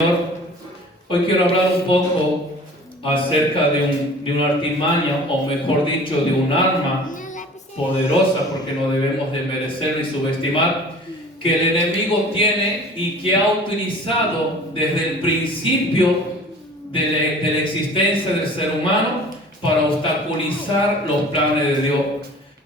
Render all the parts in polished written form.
Hoy quiero hablar un poco acerca de una artimaña, o mejor dicho, de un arma poderosa, porque no debemos de merecer ni subestimar, que el enemigo tiene y que ha utilizado desde el principio de la existencia del ser humano para obstaculizar los planes de Dios.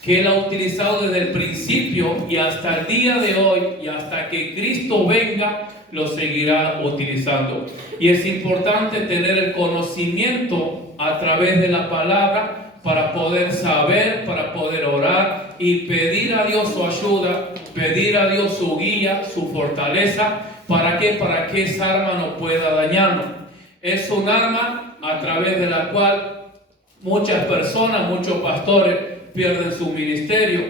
Que Él ha utilizado desde el principio y hasta el día de hoy, y hasta que Cristo venga, lo seguirá utilizando. Y es importante tener el conocimiento a través de la palabra para poder saber, para poder orar y pedir a Dios su ayuda, pedir a Dios su guía, su fortaleza. ¿Para qué? Para que esa arma no pueda dañarnos. Es un arma a través de la cual muchas personas, muchos pastores pierden su ministerio,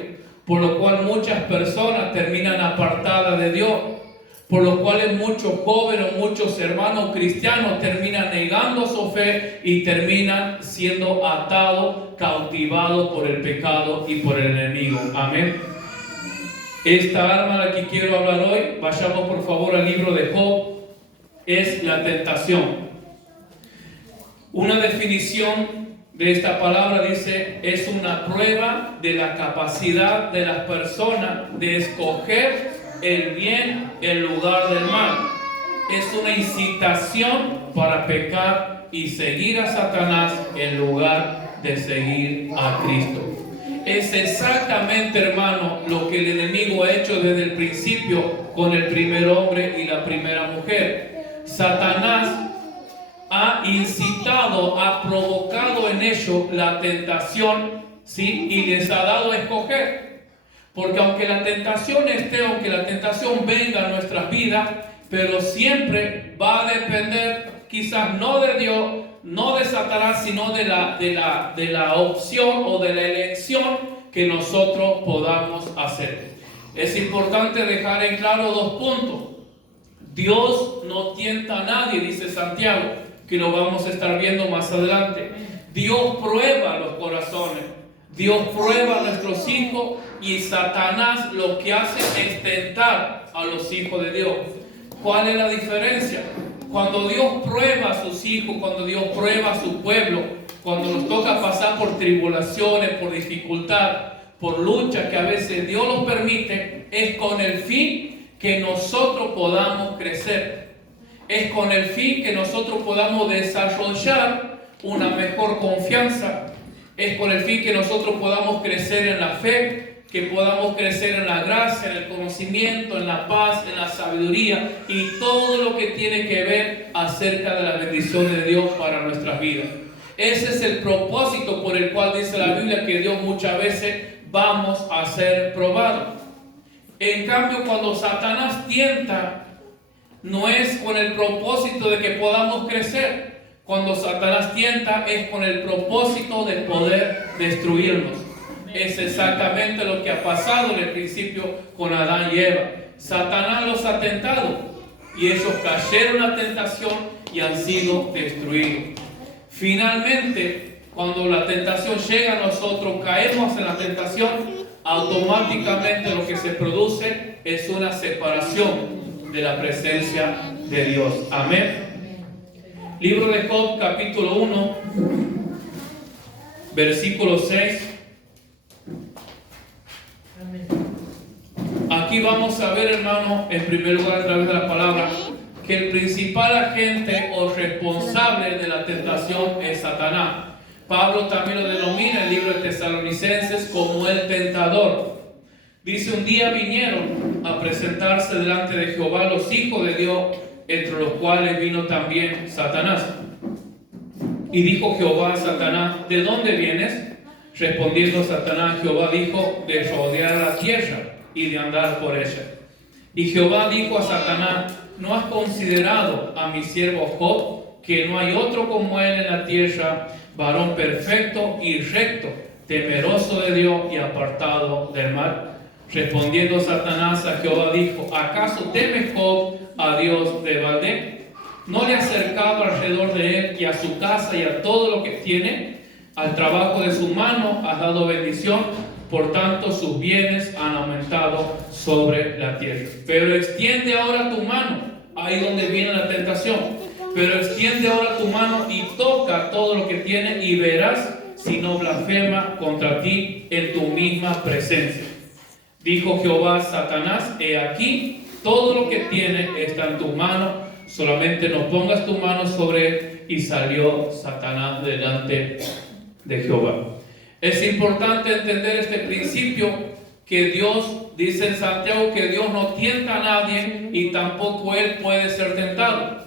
por lo cual muchas personas terminan apartadas de Dios, por lo cual muchos jóvenes, muchos hermanos cristianos terminan negando su fe y terminan siendo atados, cautivados por el pecado y por el enemigo. Amén. Esta arma de la que quiero hablar hoy, vayamos por favor al libro de Job, es la tentación. Una definición de esta palabra dice: es una prueba de la capacidad de las personas de escoger el bien en lugar del mal. Es una incitación para pecar y seguir a Satanás en lugar de seguir a Cristo. Es exactamente, hermano, lo que el enemigo ha hecho desde el principio con el primer hombre y la primera mujer. Satanás ha incitado, ha provocado en ellos la tentación, ¿sí? Y les ha dado a escoger. Porque aunque la tentación esté, aunque la tentación venga a nuestras vidas, pero siempre va a depender, quizás no de Dios, no de Satanás, sino de la opción o de la elección que nosotros podamos hacer. Es importante dejar en claro dos puntos. Dios no tienta a nadie, dice Santiago, que lo vamos a estar viendo más adelante. Dios prueba los corazones, Dios prueba a nuestros hijos, y Satanás lo que hace es tentar a los hijos de Dios. ¿Cuál es la diferencia? Cuando Dios prueba a sus hijos, cuando Dios prueba a su pueblo, cuando nos toca pasar por tribulaciones, por dificultad, por luchas que a veces Dios los permite, es con el fin que nosotros podamos crecer. Es con el fin que nosotros podamos desarrollar una mejor confianza. Es con el fin que nosotros podamos crecer en la fe, que podamos crecer en la gracia, en el conocimiento, en la paz, en la sabiduría y todo lo que tiene que ver acerca de las bendiciones de Dios para nuestras vidas. Ese es el propósito por el cual dice la Biblia que Dios muchas veces vamos a ser probados. En cambio, cuando Satanás tienta, no es con el propósito de que podamos crecer. Cuando Satanás tienta es con el propósito de poder destruirnos. Es exactamente lo que ha pasado en el principio con Adán y Eva. Satanás los ha tentado y ellos cayeron en la tentación y han sido destruidos. Finalmente, cuando la tentación llega a nosotros, caemos en la tentación, automáticamente lo que se produce es una separación de la presencia de Dios. Amén. Libro de Job, capítulo 1, versículo 6. Aquí vamos a ver, hermano, en primer lugar a través de la palabra, que el principal agente o responsable de la tentación es Satanás. Pablo también lo denomina en el libro de Tesalonicenses como el tentador. Dice: un día vinieron a presentarse delante de Jehová los hijos de Dios, entre los cuales vino también Satanás. Y dijo Jehová a Satanás: ¿de dónde vienes? Respondiendo Satanás, Jehová dijo: de rodear la tierra y de andar por ella. Y Jehová dijo a Satanás: ¿no has considerado a mi siervo Job, que no hay otro como él en la tierra, varón perfecto y recto, temeroso de Dios y apartado del mal? Respondiendo Satanás a Jehová dijo: ¿acaso teme Job a Dios de balde? ¿No le ha acercado alrededor de él y a su casa y a todo lo que tiene? Al trabajo de su mano has dado bendición, por tanto sus bienes han aumentado sobre la tierra. Pero extiende ahora tu mano ahí donde viene la tentación. Pero extiende ahora tu mano y toca todo lo que tiene y verás si no blasfema contra ti en tu misma presencia. Dijo Jehová a Satanás, he aquí, todo lo que tiene está en tu mano, solamente no pongas tu mano sobre él. Y salió Satanás delante de Jehová. Es importante entender este principio que Dios, dice en Santiago, que Dios no tienta a nadie y tampoco él puede ser tentado.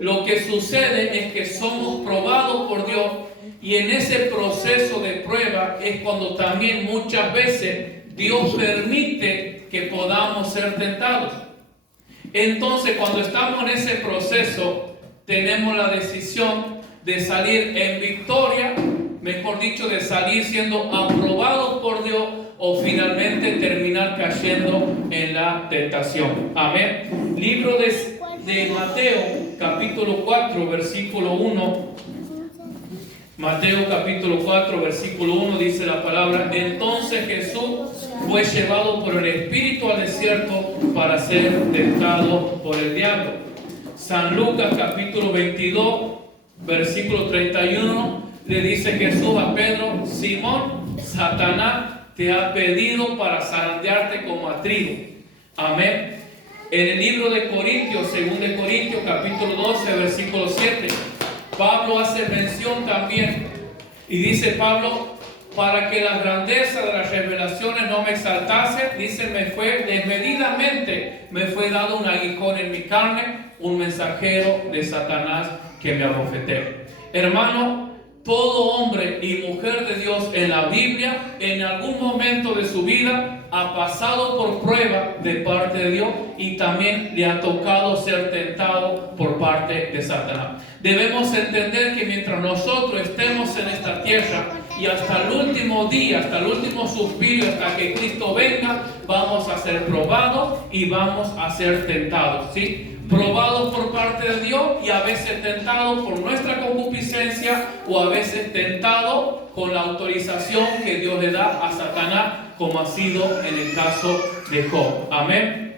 Lo que sucede es que somos probados por Dios y en ese proceso de prueba es cuando también muchas veces Dios permite que podamos ser tentados. Entonces, cuando estamos en ese proceso, tenemos la decisión de salir en victoria, mejor dicho, de salir siendo aprobados por Dios o finalmente terminar cayendo en la tentación. Amén. Libro de Mateo, capítulo 4, versículo 1. Mateo capítulo 4, versículo 1 dice la palabra: entonces Jesús fue llevado por el Espíritu al desierto para ser tentado por el diablo. San Lucas capítulo 22, versículo 31, le dice Jesús a Pedro: Simón, Satanás te ha pedido para zarandearte como a trigo. Amén. En el libro de Corintios, 2 de Corintios capítulo 12, versículo 7, Pablo hace mención también y dice Pablo: para que la grandeza de las revelaciones no me exaltase, dice, me fue desmedidamente, me fue dado un aguijón en mi carne, un mensajero de Satanás que me abofeté. Hermano, todo hombre y mujer de Dios en la Biblia, en algún momento de su vida, ha pasado por prueba de parte de Dios y también le ha tocado ser tentado por parte de Satanás. Debemos entender que mientras nosotros estemos en esta tierra y hasta el último día, hasta el último suspiro, hasta que Cristo venga, vamos a ser probados y vamos a ser tentados, ¿sí? Probados por parte de Dios y a veces tentados por nuestra concupiscencia o a veces tentados con la autorización que Dios le da a Satanás, como ha sido en el caso de Job. Amén.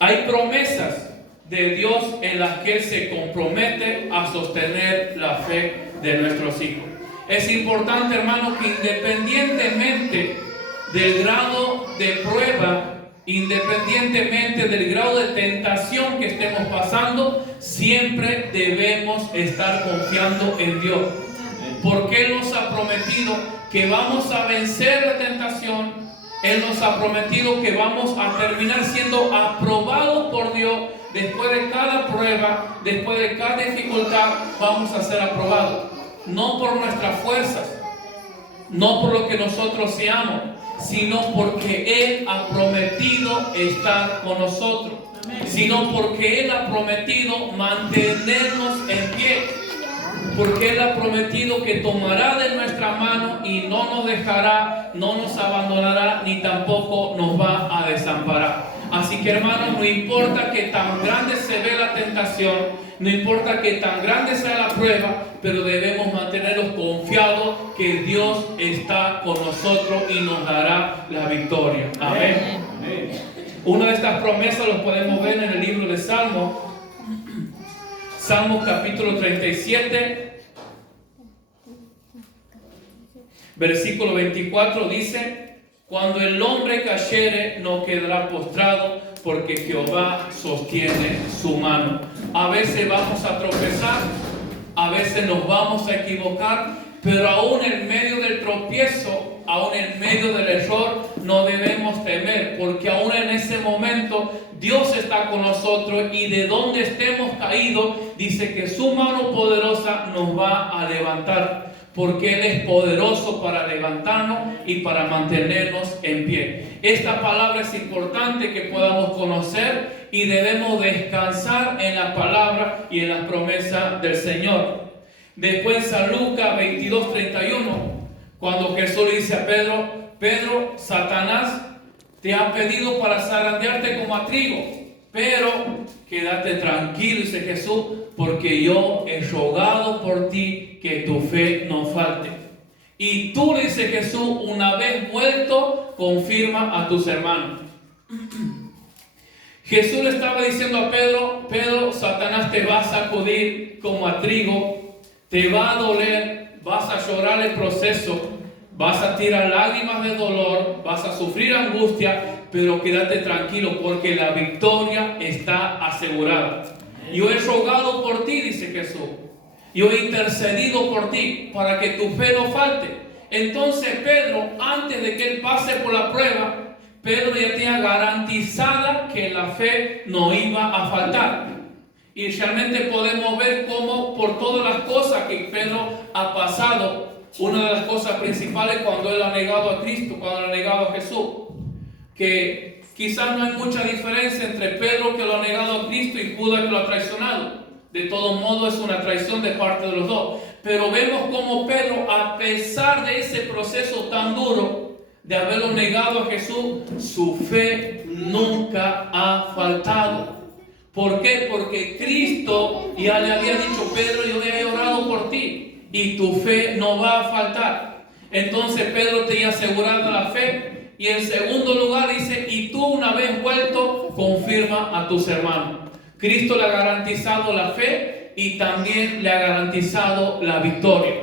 Hay promesas de Dios en las que Él se compromete a sostener la fe de nuestros hijos. Es importante, hermanos, que independientemente del grado de prueba, independientemente del grado de tentación que estemos pasando, siempre debemos estar confiando en Dios. Porque Él nos ha prometido que vamos a vencer la tentación. Él nos ha prometido que vamos a terminar siendo aprobados por Dios. Después de cada prueba, después de cada dificultad, vamos a ser aprobados. No por nuestras fuerzas, no por lo que nosotros seamos, sino porque Él ha prometido estar con nosotros, sino porque Él ha prometido mantenernos en pie, porque Él ha prometido que tomará de nuestra mano y no nos dejará, no nos abandonará, ni tampoco nos va a desamparar. Así que, hermanos, no importa que tan grande se ve la tentación, no importa que tan grande sea la prueba, pero debemos mantenernos confiados que Dios está con nosotros y nos dará la victoria. Amén. Amén. Una de estas promesas los podemos ver en el libro de Salmos. Salmos capítulo 37, versículo 24 dice: cuando el hombre cayere, no quedará postrado, porque Jehová sostiene su mano. A veces vamos a tropezar, a veces nos vamos a equivocar, pero aún en medio del tropiezo, aún en medio del error, no debemos temer, porque aún en ese momento Dios está con nosotros y de donde estemos caídos, dice que su mano poderosa nos va a levantar. Porque Él es poderoso para levantarnos y para mantenernos en pie. Esta palabra es importante que podamos conocer y debemos descansar en la palabra y en las promesas del Señor. Después San Lucas 22:31, cuando Jesús le dice a Pedro: Pedro, Satanás te ha pedido para zarandearte como a trigo, pero quédate tranquilo, dice Jesús, porque yo he rogado por ti que tu fe no falte. Y tú, le dice Jesús, una vez vuelto, confirma a tus hermanos. Jesús le estaba diciendo a Pedro: Pedro, Satanás te va a sacudir como a trigo, te va a doler, vas a llorar el proceso, vas a tirar lágrimas de dolor, vas a sufrir angustia, pero quédate tranquilo porque la victoria está asegurada. Yo he rogado por ti, dice Jesús. Yo he intercedido por ti para que tu fe no falte. Entonces Pedro, antes de que él pase por la prueba, Pedro ya tenía garantizada que la fe no iba a faltar. Y realmente podemos ver cómo por todas las cosas que Pedro ha pasado, una de las cosas principales cuando él ha negado a Cristo, cuando ha negado a Jesús, que quizás no hay mucha diferencia entre Pedro que lo ha negado a Cristo y Judas que lo ha traicionado. De todo modo es una traición de parte de los dos. Pero vemos cómo Pedro, a pesar de ese proceso tan duro de haberlo negado a Jesús, su fe nunca ha faltado. ¿Por qué? Porque Cristo ya le había dicho: Pedro, yo he orado por ti y tu fe no va a faltar. Entonces Pedro tenía asegurada la fe. Y en segundo lugar dice: y tú, una vez vuelto, confirma a tus hermanos. Cristo le ha garantizado la fe y también le ha garantizado la victoria.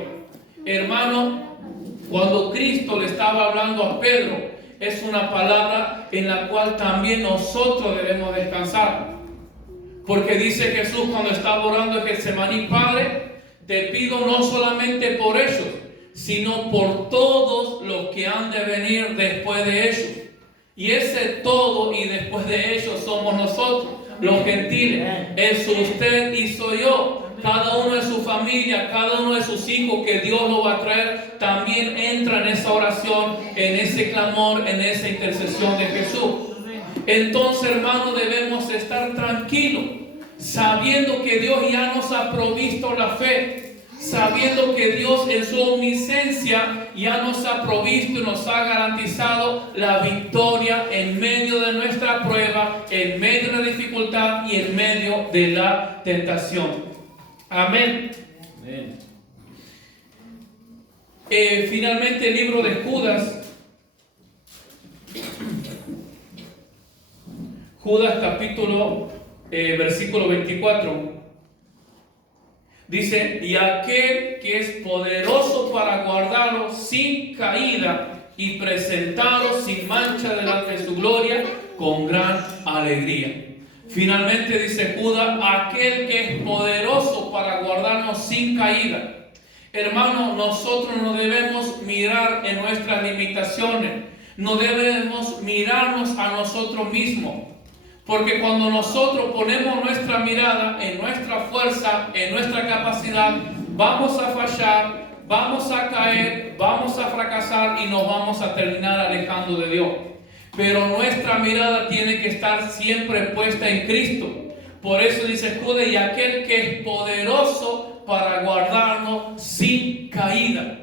Hermano, cuando Cristo le estaba hablando a Pedro, es una palabra en la cual también nosotros debemos descansar. Porque dice Jesús cuando estaba orando en Getsemaní: Padre, te pido no solamente por ellos, sino por todos los que han de venir después de ellos. Y ese todo y después de ellos somos nosotros, los gentiles. Es usted y soy yo. Cada uno de su familia, cada uno de sus hijos que Dios lo va a traer, también entra en esa oración, en ese clamor, en esa intercesión de Jesús. Entonces, hermano, debemos estar tranquilos, sabiendo que Dios ya nos ha provisto la fe, sabiendo que Dios en su omnisciencia ya nos ha provisto y nos ha garantizado la victoria en medio de nuestra prueba, en medio de la dificultad y en medio de la tentación. Amén. Amén. Finalmente, el libro de Judas. Judas capítulo versículo 24. Dice: y aquel que es poderoso para guardaros sin caída y presentaros sin mancha delante de su gloria con gran alegría. Finalmente dice Judas: aquel que es poderoso para guardarnos sin caída. Hermanos, nosotros no debemos mirar en nuestras limitaciones, no debemos mirarnos a nosotros mismos. Porque cuando nosotros ponemos nuestra mirada en nuestra fuerza, en nuestra capacidad, vamos a fallar, vamos a caer, vamos a fracasar y nos vamos a terminar alejando de Dios. Pero nuestra mirada tiene que estar siempre puesta en Cristo. Por eso dice Judas: y aquel que es poderoso para guardarnos sin caída.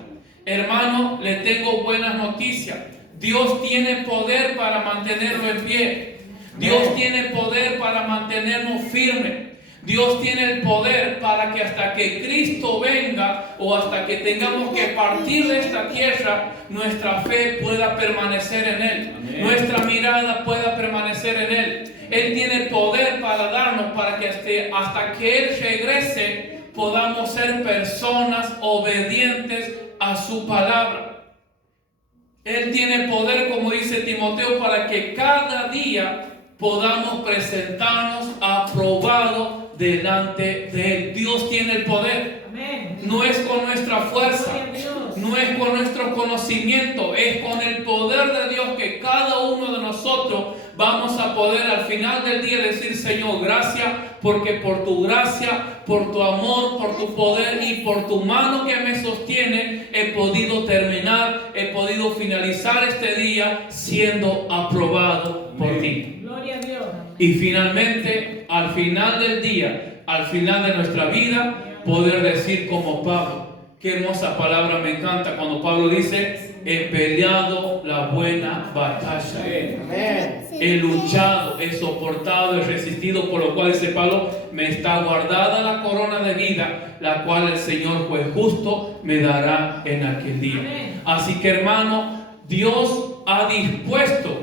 Hermano, le tengo buenas noticias. Dios tiene poder para mantenerlo en pie. Dios tiene poder para mantenernos firmes. Dios tiene el poder para que hasta que Cristo venga o hasta que tengamos que partir de esta tierra, nuestra fe pueda permanecer en Él. Amén. Nuestra mirada pueda permanecer en Él. Él tiene poder para darnos, para que hasta que Él regrese podamos ser personas obedientes a su palabra. Él tiene poder, como dice Timoteo, para que cada día podamos presentarnos aprobados delante de Él. Dios tiene el poder. Amén. No es con nuestra fuerza, no es con nuestro conocimiento, es con el poder de Dios que cada uno de nosotros vamos a poder al final del día decir: Señor, gracias, porque por tu gracia, por tu amor, por tu poder y por tu mano que me sostiene, he podido terminar, he podido finalizar este día siendo aprobado por ti. Gloria a Dios. Y finalmente, al final del día, al final de nuestra vida, poder decir como Pablo. Qué hermosa palabra, me encanta cuando Pablo dice: he peleado la buena batalla. Amén. He luchado, he soportado, he resistido, por lo cual dice Pablo: me está guardada la corona de vida, la cual el Señor juez justo me dará en aquel día. Amén. Así que, hermano, Dios ha dispuesto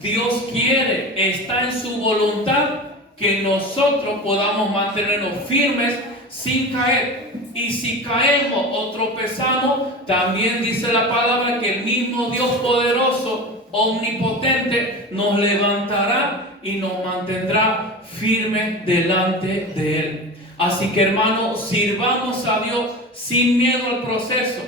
Dios quiere, está en su voluntad que nosotros podamos mantenernos firmes sin caer. Y si caemos o tropezamos, también dice la palabra que el mismo Dios poderoso, omnipotente, nos levantará y nos mantendrá firmes delante de Él. Así que, hermanos, sirvamos a Dios sin miedo al proceso.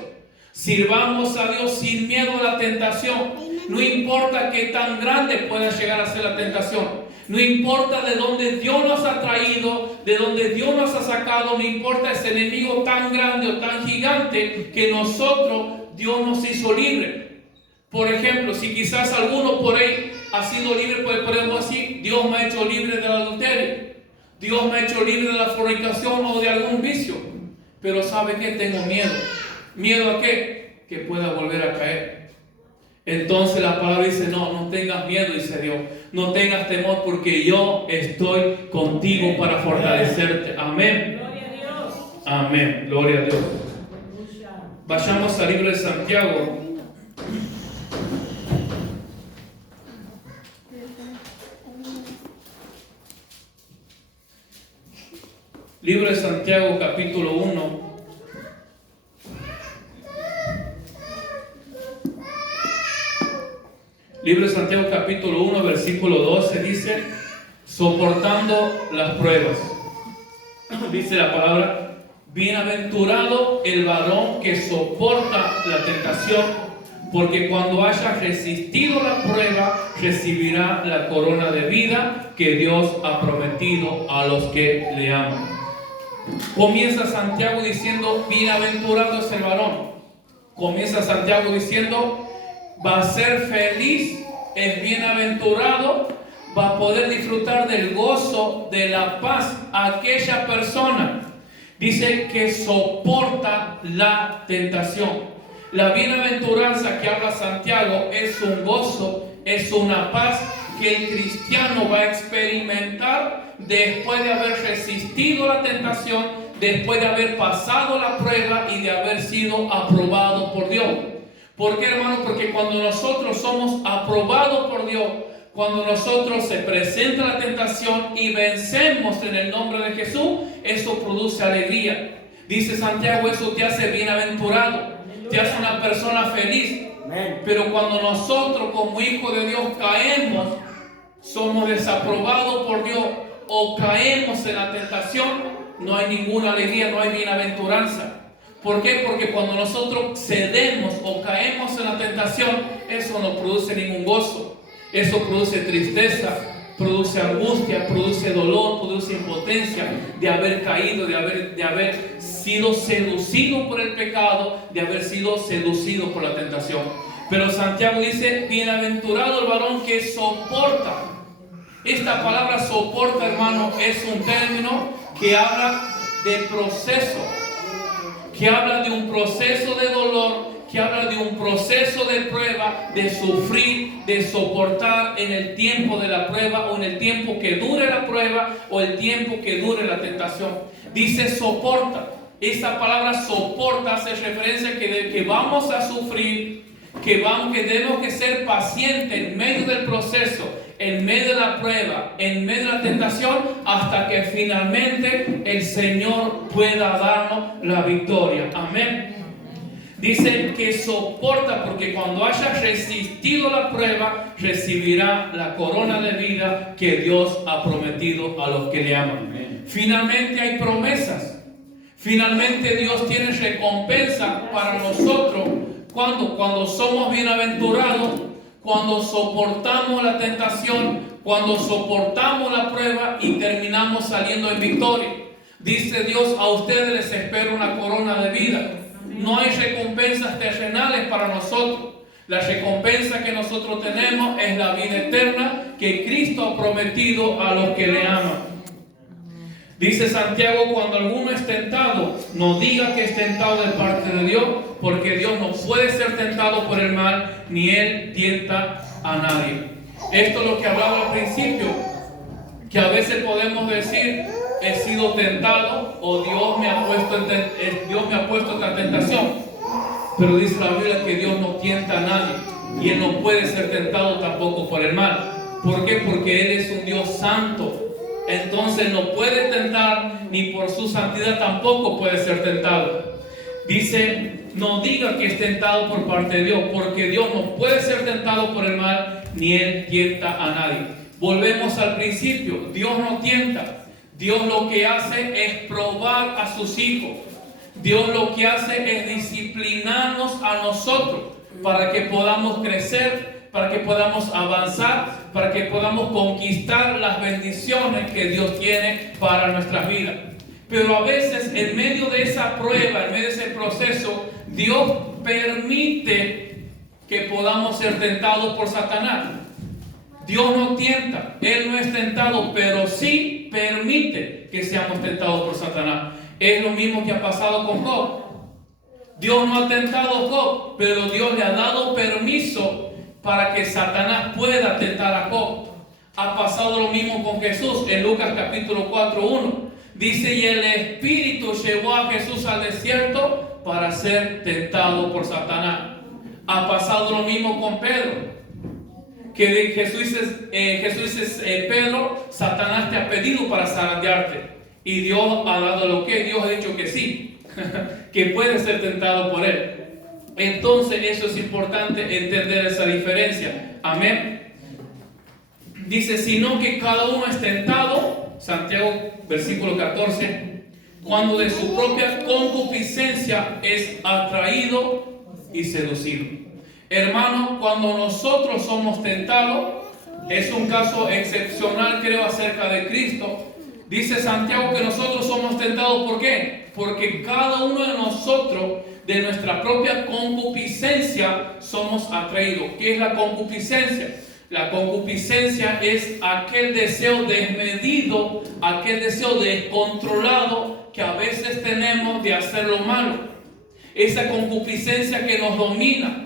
Sirvamos a Dios sin miedo a la tentación. No importa qué tan grande pueda llegar a ser la tentación. No importa de dónde Dios nos ha traído, de dónde Dios nos ha sacado. No importa ese enemigo tan grande o tan gigante que nosotros, Dios nos hizo libre. Por ejemplo, si quizás alguno por ahí ha sido libre, pues podemos decir, Dios me ha hecho libre del adulterio. Dios me ha hecho libre de la fornicación o de algún vicio. Pero ¿sabe qué? Tengo miedo. ¿Miedo a qué? Que pueda volver a caer. Entonces la palabra dice, no tengas miedo, dice Dios. No tengas temor porque yo estoy contigo para fortalecerte. Amén. Gloria a Dios. Amén. Gloria a Dios. Vayamos al libro de Santiago. Libro de Santiago, capítulo 1. Libro de Santiago, capítulo 1, versículo 12, dice, soportando las pruebas. Dice la palabra, bienaventurado el varón que soporta la tentación, porque cuando haya resistido la prueba, recibirá la corona de vida que Dios ha prometido a los que le aman. Comienza Santiago diciendo, bienaventurado es el varón. Comienza Santiago diciendo, va a ser feliz, es bienaventurado, va a poder disfrutar del gozo, de la paz, aquella persona, dice que soporta la tentación. La bienaventuranza que habla Santiago es un gozo, es una paz que el cristiano va a experimentar después de haber resistido la tentación, después de haber pasado la prueba y de haber sido aprobado por Dios. ¿Por qué, hermano? Porque cuando nosotros somos aprobados por Dios, cuando nosotros se presenta la tentación y vencemos en el nombre de Jesús, eso produce alegría. Dice Santiago, eso te hace bienaventurado, te hace una persona feliz. Pero cuando nosotros como hijos de Dios caemos, somos desaprobados por Dios o caemos en la tentación, no hay ninguna alegría, no hay bienaventuranza. ¿Por qué? Porque cuando nosotros cedemos o caemos en la tentación, eso no produce ningún gozo. Eso produce tristeza, produce angustia, produce dolor, produce impotencia de haber caído, de haber sido seducido por el pecado, de haber sido seducido por la tentación. Pero Santiago dice, bienaventurado el varón que soporta. Esta palabra soporta, hermano, es un término que habla de proceso, que habla de un proceso de dolor, que habla de un proceso de prueba, de sufrir, de soportar en el tiempo de la prueba o en el tiempo que dure la prueba o el tiempo que dure la tentación. Dice soporta. Esta palabra soporta hace referencia a que vamos a sufrir, que debemos que ser pacientes en medio del proceso, en medio de la prueba, en medio de la tentación, hasta que finalmente el Señor pueda darnos la victoria. Amén. Dice que soporta porque cuando haya resistido la prueba, recibirá la corona de vida que Dios ha prometido a los que le aman. Amén. Finalmente hay promesas. Finalmente Dios tiene recompensa para nosotros cuando somos bienaventurados, cuando soportamos la tentación, cuando soportamos la prueba y terminamos saliendo en victoria. Dice Dios, a ustedes les espera una corona de vida. No hay recompensas terrenales para nosotros. La recompensa que nosotros tenemos es la vida eterna que Cristo ha prometido a los que le aman. Dice Santiago, cuando alguno es tentado, no diga que es tentado de parte de Dios, porque Dios no puede ser tentado por el mal, ni Él tienta a nadie. Esto es lo que hablaba al principio, que a veces podemos decir, he sido tentado o Dios me ha puesto esta tentación. Pero dice la Biblia que Dios no tienta a nadie. y Él no puede ser tentado tampoco por el mal. ¿Por qué? Porque Él es un Dios santo. Entonces no puede tentar, ni por su santidad tampoco puede ser tentado. Dice, no diga que es tentado por parte de Dios, porque Dios no puede ser tentado por el mal, ni Él tienta a nadie. Volvemos al principio, Dios no tienta. Dios lo que hace es probar a sus hijos. Dios lo que hace es disciplinarnos a nosotros para que podamos crecer, para que podamos avanzar, para que podamos conquistar las bendiciones que Dios tiene para nuestras vidas. Pero a veces en medio de esa prueba, en medio de ese proceso, Dios permite que podamos ser tentados por Satanás. Dios no tienta, Él no es tentado, pero sí permite que seamos tentados por Satanás. Es lo mismo que ha pasado con Job. Dios no ha tentado a Job, pero Dios le ha dado permiso para que Satanás pueda tentar a Job. Ha pasado lo mismo con Jesús en Lucas capítulo 4:1. Dice, y el Espíritu llevó a Jesús al desierto para ser tentado por Satanás. Ha pasado lo mismo con Pedro. Que Jesús dice, Pedro, Satanás te ha pedido para zarandearte. Y Dios ha dado lo que Dios ha dicho que sí, que puede ser tentado por Él. Entonces eso es importante entender esa diferencia. Amén. Dice, sino que cada uno es tentado, Santiago versículo 14, cuando de su propia concupiscencia es atraído y seducido. Hermano, cuando nosotros somos tentados, es un caso excepcional, creo, acerca de Cristo. Dice Santiago que nosotros somos tentados, ¿por qué? Porque cada uno de nosotros, de nuestra propia concupiscencia, somos atraídos. ¿Qué es la concupiscencia? La concupiscencia es aquel deseo desmedido, aquel deseo descontrolado que a veces tenemos de hacer lo malo. Esa concupiscencia que nos domina,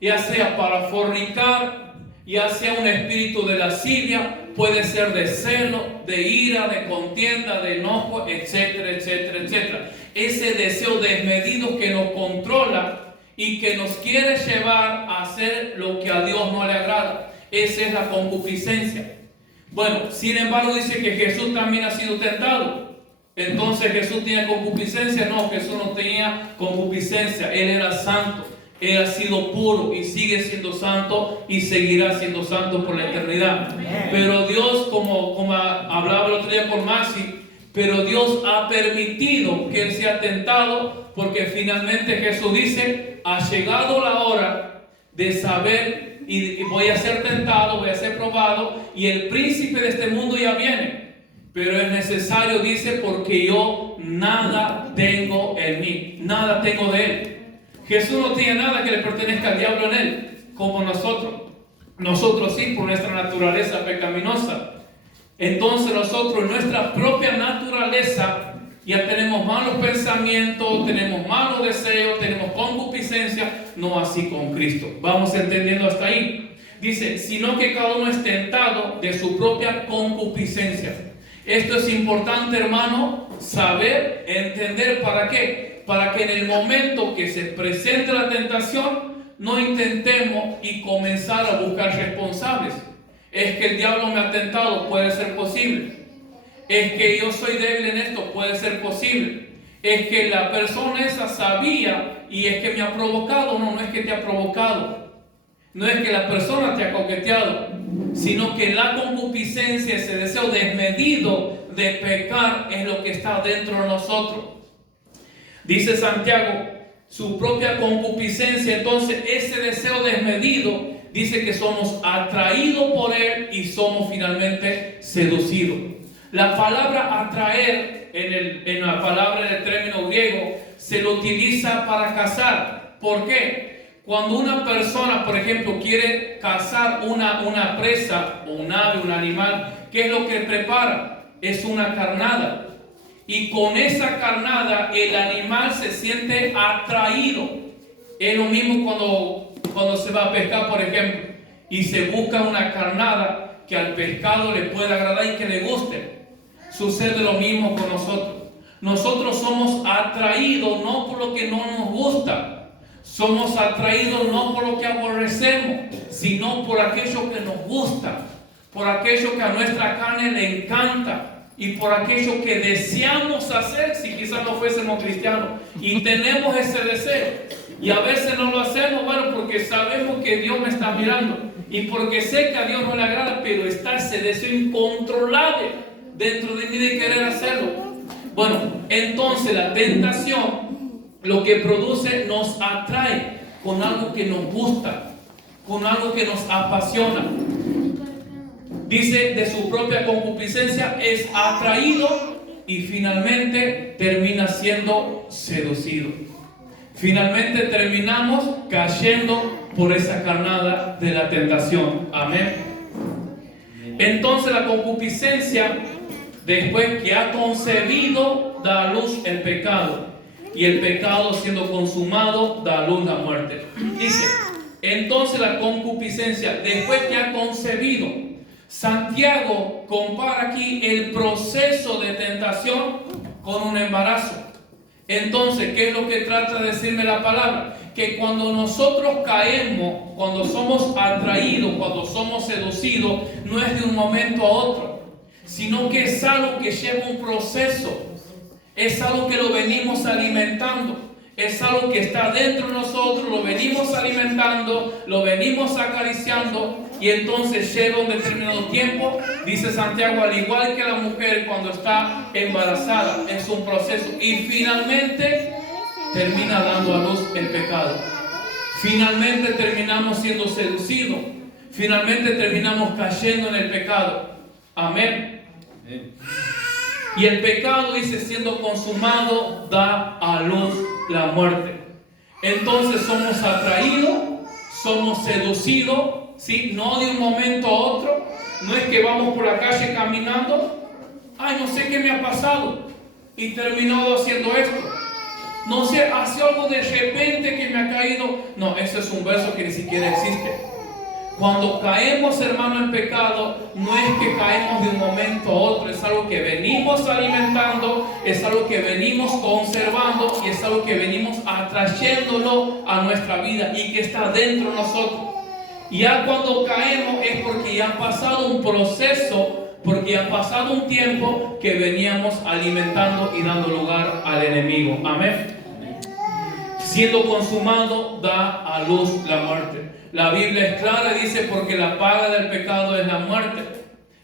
ya sea para fornicar, ya sea un espíritu de lascivia, puede ser de celo, de ira, de contienda, de enojo, etcétera, etcétera, etcétera. Ese deseo desmedido que nos controla y que nos quiere llevar a hacer lo que a Dios no le agrada. Esa es la concupiscencia. Bueno, sin embargo dice que Jesús también ha sido tentado. Entonces, ¿Jesús tiene concupiscencia? No, Jesús no tenía concupiscencia. Él era santo. Él ha sido puro y sigue siendo santo y seguirá siendo santo por la eternidad. Pero Dios, como hablaba el otro día con Maxi, pero Dios ha permitido que Él sea tentado, porque finalmente Jesús dice, ha llegado la hora de saber y voy a ser tentado, voy a ser probado, y el príncipe de este mundo ya viene. Pero es necesario, dice, porque yo nada tengo en mí, nada tengo de Él. Jesús no tiene nada que le pertenezca al diablo en Él, como nosotros. Nosotros sí, por nuestra naturaleza pecaminosa. Entonces nosotros, en nuestra propia naturaleza, ya tenemos malos pensamientos, tenemos malos deseos, tenemos concupiscencia, no así con Cristo. Vamos entendiendo hasta ahí. Dice, sino que cada uno es tentado de su propia concupiscencia. Esto es importante, hermano, saber, entender para qué. Para que en el momento que se presente la tentación, no intentemos y comenzar a buscar responsables. Es que el diablo me ha tentado, puede ser posible. Es que yo soy débil en esto, puede ser posible. Es que la persona esa sabía y es que me ha provocado. No, no es que te ha provocado. No es que la persona te ha coqueteado, sino que la concupiscencia, ese deseo desmedido de pecar, es lo que está dentro de nosotros. Dice Santiago, su propia concupiscencia, entonces ese deseo desmedido, dice que somos atraídos por él y somos finalmente seducidos. La palabra atraer, en la palabra en el término griego, se lo utiliza para cazar. ¿Por qué? Cuando una persona, por ejemplo, quiere cazar una presa, o un ave, un animal, ¿qué es lo que prepara? Es una carnada. Y con esa carnada el animal se siente atraído. Es lo mismo cuando se va a pescar, por ejemplo, y se busca una carnada que al pescado le pueda agradar y que le guste. Sucede lo mismo con nosotros. Nosotros somos atraídos no por lo que no nos gusta. Somos atraídos no por lo que aborrecemos, sino por aquello que nos gusta, por aquello que a nuestra carne le encanta y por aquello que deseamos hacer si quizás no fuésemos cristianos. Y tenemos ese deseo. Y a veces no lo hacemos, bueno, porque sabemos que Dios me está mirando y porque sé que a Dios no le agrada, pero está ese deseo incontrolable dentro de mí de querer hacerlo. Bueno, entonces la tentación lo que produce nos atrae con algo que nos gusta, con algo que nos apasiona. Dice, de su propia concupiscencia es atraído y finalmente termina siendo seducido. Finalmente terminamos cayendo por esa carnada de la tentación. Amén. Entonces la concupiscencia, después que ha concebido, da a luz el pecado. Y el pecado, siendo consumado, da a luz la muerte. Dice, entonces la concupiscencia, después que ha concebido, Santiago compara aquí el proceso de tentación con un embarazo. Entonces, ¿qué es lo que trata de decirme la palabra? Que cuando nosotros caemos, cuando somos atraídos, cuando somos seducidos, no es de un momento a otro, sino que es algo que lleva un proceso. Es algo que lo venimos alimentando. Es algo que está dentro de nosotros, lo venimos alimentando, lo venimos acariciando y entonces llega un determinado tiempo, dice Santiago, al igual que la mujer cuando está embarazada, es un proceso y finalmente termina dando a luz el pecado. Finalmente terminamos siendo seducidos, finalmente terminamos cayendo en el pecado. Amén. Y el pecado, dice, siendo consumado, da a luz la muerte. Entonces somos atraídos, somos seducidos, ¿sí? No de un momento a otro. No es que vamos por la calle caminando, ay, no sé qué me ha pasado y terminado haciendo esto. No sé, hace algo de repente que me ha caído. No, eso es un verso que ni siquiera existe. Cuando caemos, hermano, en pecado, no es que caemos de un momento a otro, es algo que venimos alimentando, es algo que venimos conservando y es algo que venimos atrayéndolo a nuestra vida y que está dentro de nosotros. Y ya cuando caemos es porque ya ha pasado un proceso, porque ha pasado un tiempo que veníamos alimentando y dando lugar al enemigo. Amén. Siendo consumado, da a luz la muerte. La Biblia es clara y dice, porque la paga del pecado es la muerte.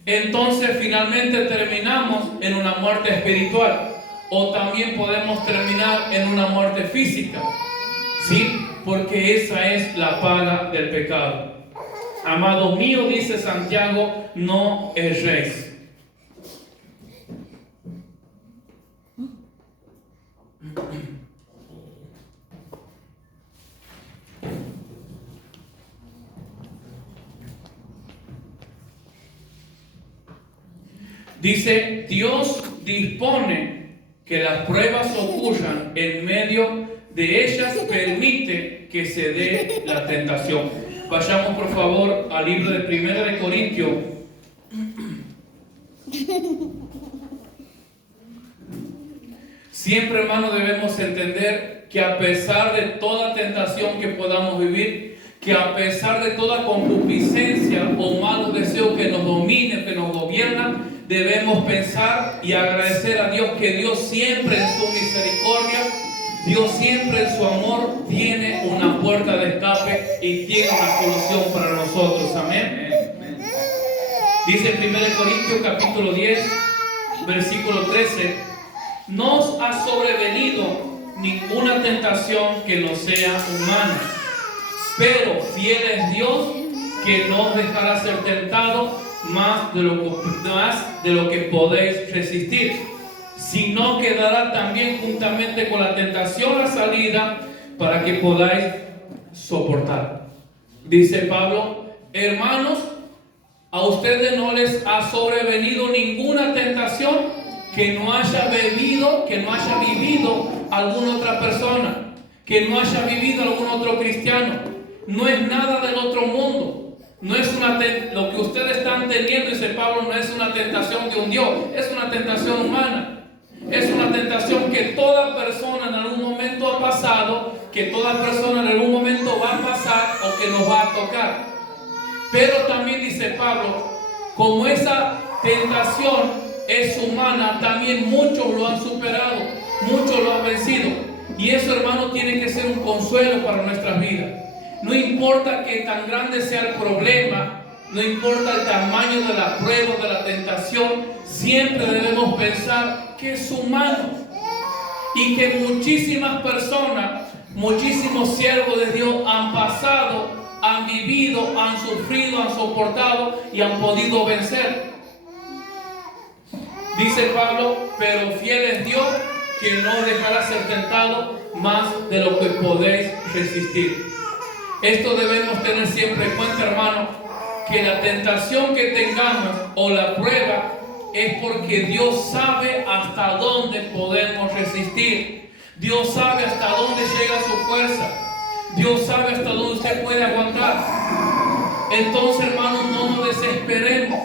Entonces finalmente terminamos en una muerte espiritual. O también podemos terminar en una muerte física. ¿Sí? Porque esa es la paga del pecado. Amado mío, dice Santiago, no erréis. Dice, Dios dispone que las pruebas ocurran, en medio de ellas permite que se dé la tentación. Vayamos por favor al libro de 1 de Corintios. Siempre, hermano, debemos entender que a pesar de toda tentación que podamos vivir, que a pesar de toda concupiscencia o malos deseos que nos dominen, que nos gobiernan, debemos pensar y agradecer a Dios que Dios siempre en su misericordia, Dios siempre en su amor tiene una puerta de escape y tiene una solución para nosotros. Amén. Dice en 1 Corintios capítulo 10, versículo 13, no os ha sobrevenido ninguna tentación que no sea humana, pero fiel es Dios que no os dejará ser tentado más de lo que podéis resistir, sino que dará también juntamente con la tentación la salida para que podáis soportar. Dice Pablo, hermanos, a ustedes no les ha sobrevenido ninguna tentación que no haya vivido alguna otra persona, que no haya vivido algún otro cristiano. No es nada del otro mundo. No es lo que ustedes están teniendo, dice Pablo, no es una tentación de un Dios, es una tentación humana. Es una tentación que toda persona en algún momento ha pasado, que toda persona en algún momento va a pasar o que nos va a tocar. Pero también dice Pablo, como esa tentación es humana, también muchos lo han superado, muchos lo han vencido. Y eso, hermano, tiene que ser un consuelo para nuestras vidas. No importa que tan grande sea el problema, no importa el tamaño de la prueba, de la tentación, siempre debemos pensar que es humano y que muchísimas personas, muchísimos siervos de Dios han pasado, han vivido, han sufrido, han soportado y han podido vencer. Dice Pablo, pero fiel es Dios, que no dejará ser tentado más de lo que podéis resistir. Esto debemos tener siempre en cuenta, hermano, que la tentación que tengamos o la prueba es porque Dios sabe hasta dónde podemos resistir. Dios sabe hasta dónde llega su fuerza. Dios sabe hasta dónde usted puede aguantar. Entonces, hermano, no nos desesperemos.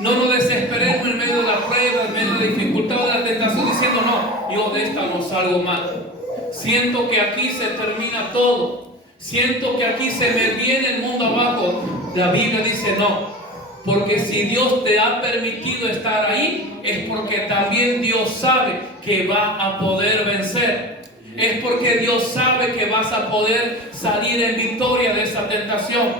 No nos desesperemos en medio de la prueba, en medio de la dificultad o de la tentación, diciendo, no, yo de esta no salgo mal. Siento que aquí se termina todo. Siento que aquí se me viene el mundo abajo. La Biblia dice no. Porque si Dios te ha permitido estar ahí, es porque también Dios sabe que va a poder vencer. Es porque Dios sabe que vas a poder salir en victoria de esa tentación.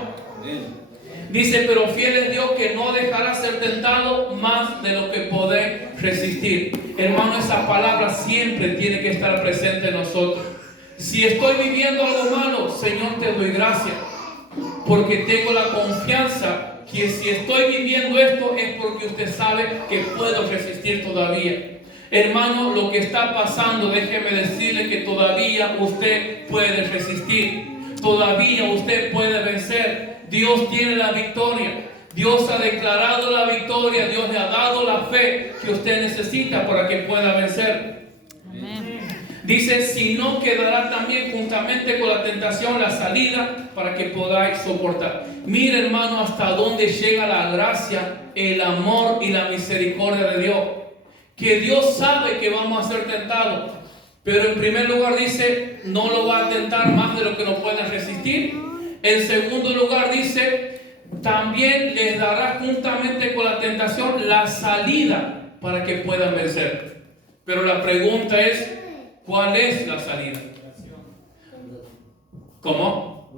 Dice, pero fiel es Dios, que no dejará ser tentado más de lo que podéis resistir. Hermano, esa palabra siempre tiene que estar presente en nosotros. Si estoy viviendo algo malo, Señor, te doy gracias, porque tengo la confianza que si estoy viviendo esto es porque usted sabe que puedo resistir todavía. Hermano, lo que está pasando, déjeme decirle que todavía usted puede resistir, todavía usted puede vencer. Dios tiene la victoria, Dios ha declarado la victoria, Dios le ha dado la fe que usted necesita para que pueda vencer. Amén. Dice, si no quedará también juntamente con la tentación la salida para que podáis soportar. Mira, hermano, hasta dónde llega la gracia, el amor y la misericordia de Dios. Que Dios sabe que vamos a ser tentados, pero en primer lugar dice, no lo va a tentar más de lo que no pueden resistir. En segundo lugar dice, también les dará juntamente con la tentación la salida para que puedan vencer. Pero la pregunta es, ¿cuál es la salida? ¿Cómo?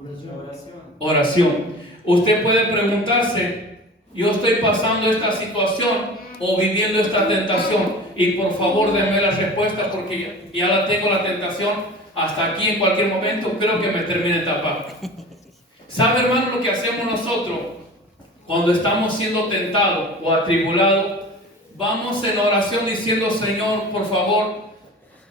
Oración. Usted puede preguntarse, yo estoy pasando esta situación o viviendo esta tentación, y por favor denme la respuesta porque ya la tengo la tentación hasta aquí en cualquier momento, creo que me termine de tapar. ¿Sabe, hermano, lo que hacemos nosotros cuando estamos siendo tentados o atribulados? Vamos en oración diciendo, Señor, por favor,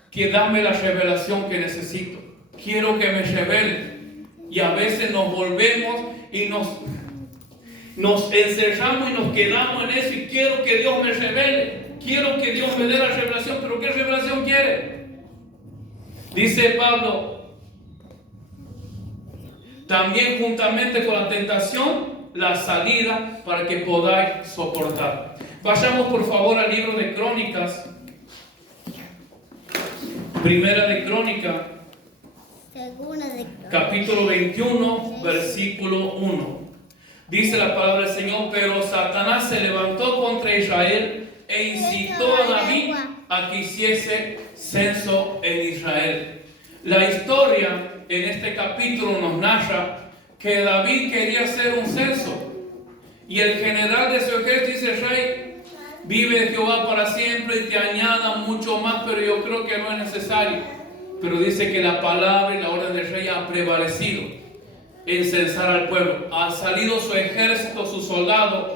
que dame la revelación que necesito. Quiero que me revele. Y a veces nos volvemos y nos encerramos y nos quedamos en eso, y quiero que Dios me revele. Quiero que Dios me dé la revelación, pero ¿qué revelación quiere? Dice Pablo, también juntamente con la tentación, la salida para que podáis soportar. Vayamos por favor al libro de Crónicas. Primera de Crónicas, capítulo 21, versículo 1. Dice la palabra del Señor, pero Satanás se levantó contra Israel e incitó a David a que hiciese censo en Israel. La historia en este capítulo nos narra que David quería hacer un censo, y el general de su ejército dice, Rey, vive Jehová para siempre y te añada mucho más, pero yo creo que no es necesario. Pero dice que la palabra y la orden del rey ha prevalecido en censar al pueblo. Ha salido su ejército, sus soldados,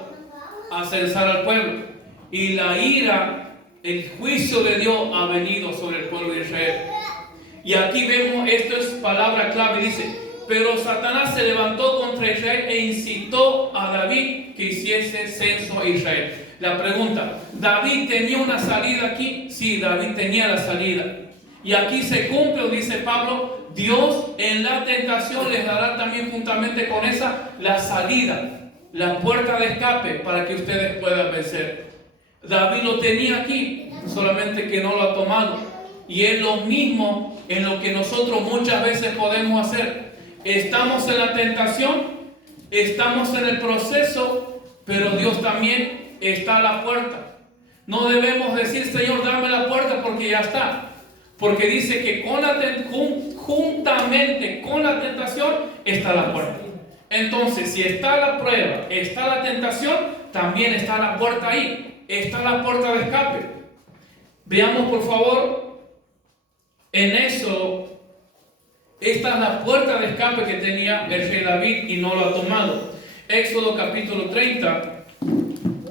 a censar al pueblo, y la ira, el juicio de Dios ha venido sobre el pueblo de Israel. Y aquí vemos, esto es palabra clave, dice, pero Satanás se levantó contra Israel e incitó a David que hiciese censo a Israel. La pregunta, ¿David tenía una salida aquí? Sí, David tenía la salida. Y aquí se cumple, dice Pablo, Dios en la tentación les dará también juntamente con esa la salida, la puerta de escape para que ustedes puedan vencer. David lo tenía aquí, solamente que no lo ha tomado. Y es lo mismo en lo que nosotros muchas veces podemos hacer. Estamos en la tentación, estamos en el proceso, pero Dios también está a la puerta. No debemos decir, Señor, dame la puerta porque ya está. Porque dice que juntamente con la tentación está la puerta. Entonces, si está la prueba, está la tentación, también está la puerta ahí. Está la puerta de escape. Veamos por favor en eso. Esta es la puerta de escape que tenía el rey David y no lo ha tomado. Éxodo capítulo 30,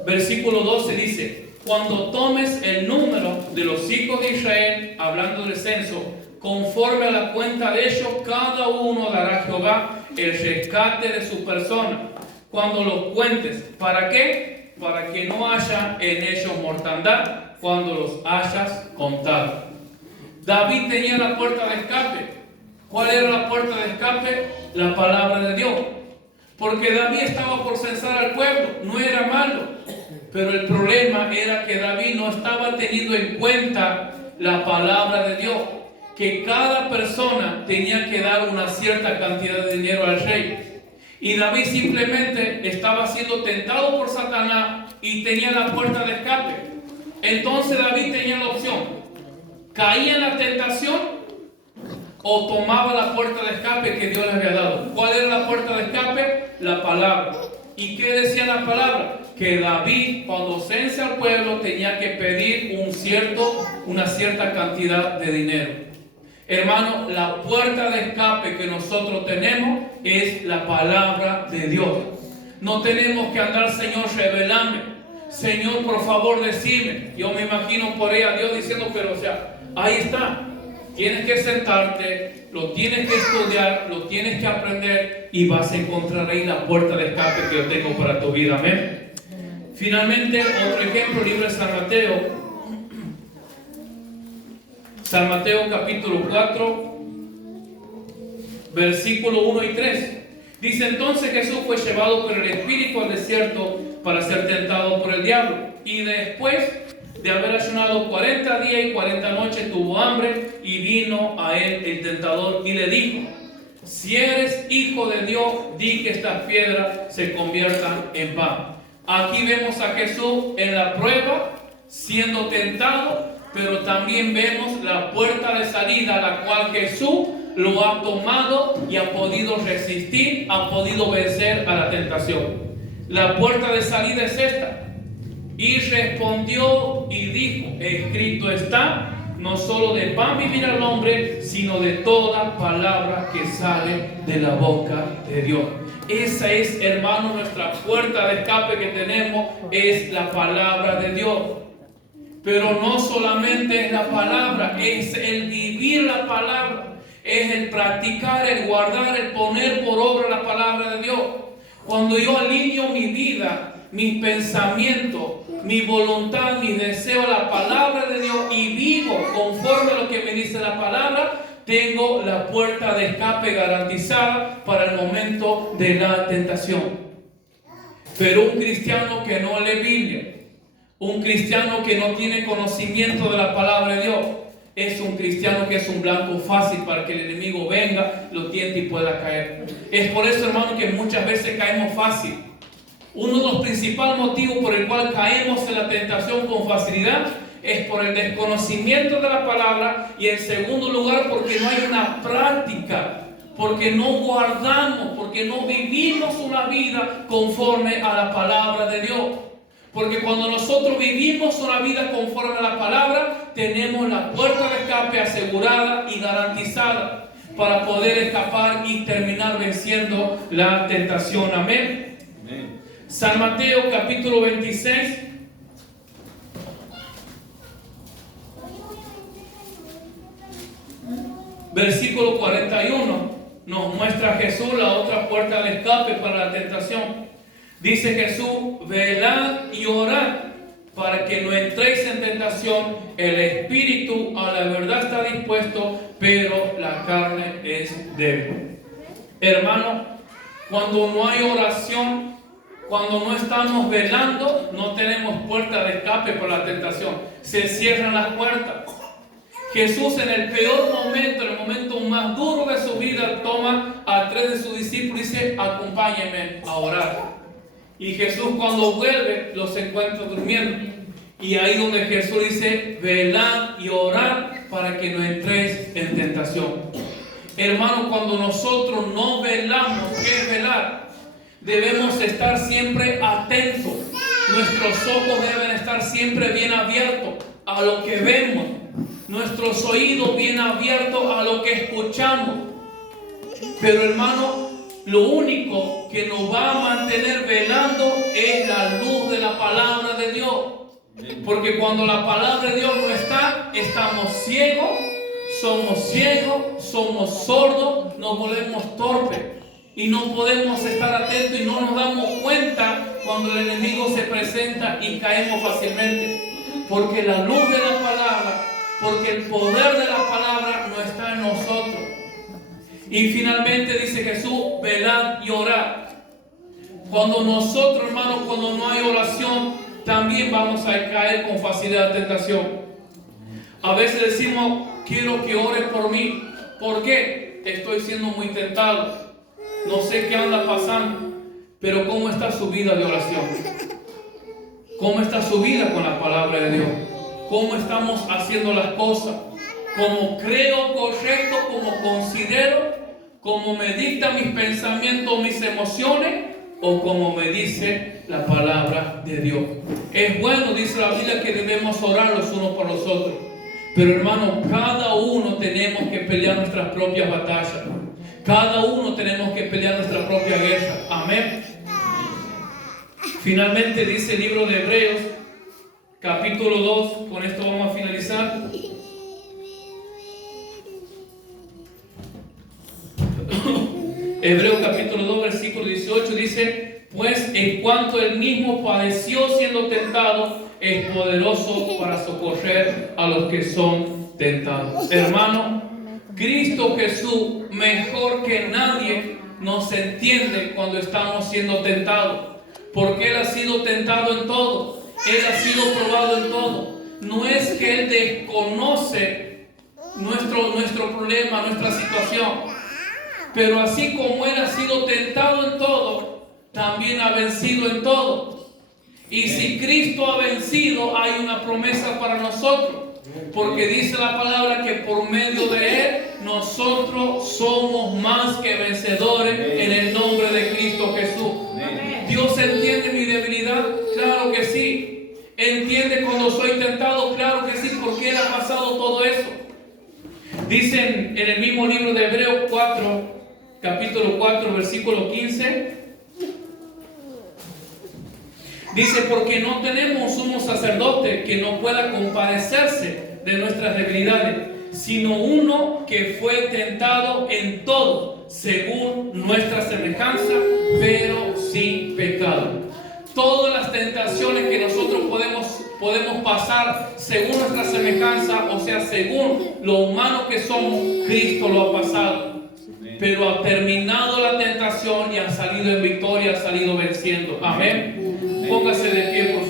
versículo 12 dice: cuando tomes el número de los hijos de Israel, hablando del censo, conforme a la cuenta de ellos, cada uno dará a Jehová el rescate de su persona. Cuando los cuentes, ¿para qué? Para que no haya en ellos mortandad cuando los hayas contado. David tenía la puerta de escape. ¿Cuál era la puerta de escape? La palabra de Dios. Porque David estaba por censar al pueblo, no era malo. Pero el problema era que David no estaba teniendo en cuenta la palabra de Dios. Que cada persona tenía que dar una cierta cantidad de dinero al rey. Y David simplemente estaba siendo tentado por Satanás y tenía la puerta de escape. Entonces David tenía la opción: caía en la tentación o tomaba la puerta de escape que Dios le había dado. ¿Cuál era la puerta de escape? La palabra. ¿Y qué decía la palabra? Que David, cuando censa al pueblo, tenía que pedir una cierta cantidad de dinero. Hermano, la puerta de escape que nosotros tenemos es la palabra de Dios. No tenemos que andar, Señor, revelame. Señor, por favor, decime. Yo me imagino por ahí a Dios diciendo, pero ahí está. Tienes que sentarte, lo tienes que estudiar, lo tienes que aprender y vas a encontrar ahí la puerta de escape que yo tengo para tu vida. Amén. Finalmente, otro ejemplo, libro de San Mateo. San Mateo capítulo 4, versículo 1 y 3. Dice: entonces Jesús fue llevado por el Espíritu al desierto para ser tentado por el diablo. Y después de haber ayunado 40 días y 40 noches, tuvo hambre, y vino a él el tentador y le dijo: si eres hijo de Dios, di que estas piedras se conviertan en pan. Aquí vemos a Jesús en la prueba, siendo tentado, pero también vemos la puerta de salida, la cual Jesús lo ha tomado y ha podido resistir, ha podido vencer a la tentación. La puerta de salida es esta. Y respondió y dijo: escrito está, no solo de pan vivirá el hombre, sino de toda palabra que sale de la boca de Dios. Esa es, hermano, nuestra puerta de escape que tenemos, es la palabra de Dios. Pero no solamente es la palabra, es el vivir la palabra, es el practicar, el guardar, el poner por obra la palabra de Dios. Cuando yo alineo mi vida, mis pensamientos, mi voluntad, mis deseos a la palabra de Dios y vivo conforme a lo que me dice la palabra, tengo la puerta de escape garantizada para el momento de la tentación. Pero un cristiano que no lee Biblia, un cristiano que no tiene conocimiento de la palabra de Dios, es un cristiano que es un blanco fácil para que el enemigo venga, lo tiente y pueda caer. Es por eso, hermano, que muchas veces caemos fácil. Uno de los principales motivos por el cual caemos en la tentación con facilidad es por el desconocimiento de la palabra, y en segundo lugar porque no hay una práctica, porque no guardamos, porque no vivimos una vida conforme a la palabra de Dios. Porque cuando nosotros vivimos una vida conforme a la palabra, tenemos la puerta de escape asegurada y garantizada para poder escapar y terminar venciendo la tentación. Amén. Amén. San Mateo capítulo 26. Versículo 41 nos muestra a Jesús la otra puerta de escape para la tentación. Dice Jesús: velad y orad para que no entréis en tentación. El espíritu a la verdad está dispuesto, pero la carne es débil. Hermano, cuando no hay oración, cuando no estamos velando, no tenemos puerta de escape para la tentación. Se cierran las puertas. Jesús en el peor momento, en el momento más duro de su vida, toma a 3 de sus discípulos y dice, acompáñenme a orar. Y Jesús cuando vuelve los encuentra durmiendo. Y ahí donde Jesús dice, velad y orad para que no entréis en tentación. Hermano, cuando nosotros no velamos, ¿qué es velar? Debemos estar siempre atentos. Nuestros ojos deben estar siempre bien abiertos a lo que vemos. Nuestros oídos bien abiertos a lo que escuchamos. Pero hermano, lo único que nos va a mantener velando es la luz de la palabra de Dios. Porque cuando la palabra de Dios no está, estamos ciegos, somos sordos, nos volvemos torpes. Y no podemos estar atentos y no nos damos cuenta cuando el enemigo se presenta y caemos fácilmente. Porque la luz de la palabra, porque el poder de la palabra no está en nosotros. Y finalmente dice Jesús, velad y orad. Cuando nosotros, hermanos, cuando no hay oración, también vamos a caer con facilidad de tentación. A veces decimos, quiero que ores por mí. ¿Por qué? Estoy siendo muy tentado. No sé qué anda pasando. Pero ¿cómo está su vida de oración? ¿Cómo está su vida con la palabra de Dios? ¿Cómo estamos haciendo las cosas? ¿Cómo creo correcto? ¿Cómo considero? ¿Cómo me dictan mis pensamientos, mis emociones? ¿O como me dice la palabra de Dios? Es bueno, dice la Biblia, que debemos orar los unos por los otros. Pero hermano, cada uno tenemos que pelear nuestras propias batallas. Cada uno tenemos que pelear nuestra propia guerra. Amén. Finalmente dice el libro de Hebreos, capítulo 2. Con esto vamos a finalizar. Hebreos capítulo 2, versículo 18 dice, pues en cuanto él mismo padeció siendo tentado, es poderoso para socorrer a los que son tentados. Hermano, Cristo Jesús, mejor que nadie, nos entiende cuando estamos siendo tentados. Porque Él ha sido tentado en todo. Él ha sido probado en todo. No es que Él desconoce nuestro problema, nuestra situación. Pero así como Él ha sido tentado en todo, también ha vencido en todo. Y si Cristo ha vencido, hay una promesa para nosotros. Porque dice la palabra que por medio de Él, nosotros somos más que vencedores en el nombre de Cristo Jesús. ¿Dios entiende mi debilidad? Claro que sí. ¿Entiende cuando soy tentado? Claro que sí, porque Él ha pasado todo eso. Dicen en el mismo libro de Hebreos 4, capítulo 4, versículo 15. Dice, porque no tenemos un sumo sacerdote que no pueda compadecerse de nuestras debilidades, sino uno que fue tentado en todo, según nuestra semejanza, pero sin pecado. Todas las tentaciones que nosotros podemos pasar según nuestra semejanza, o sea, según lo humano que somos, Cristo lo ha pasado. Pero ha terminado la tentación y ha salido en victoria, ha salido venciendo. Amén. Póngase de pie, por favor.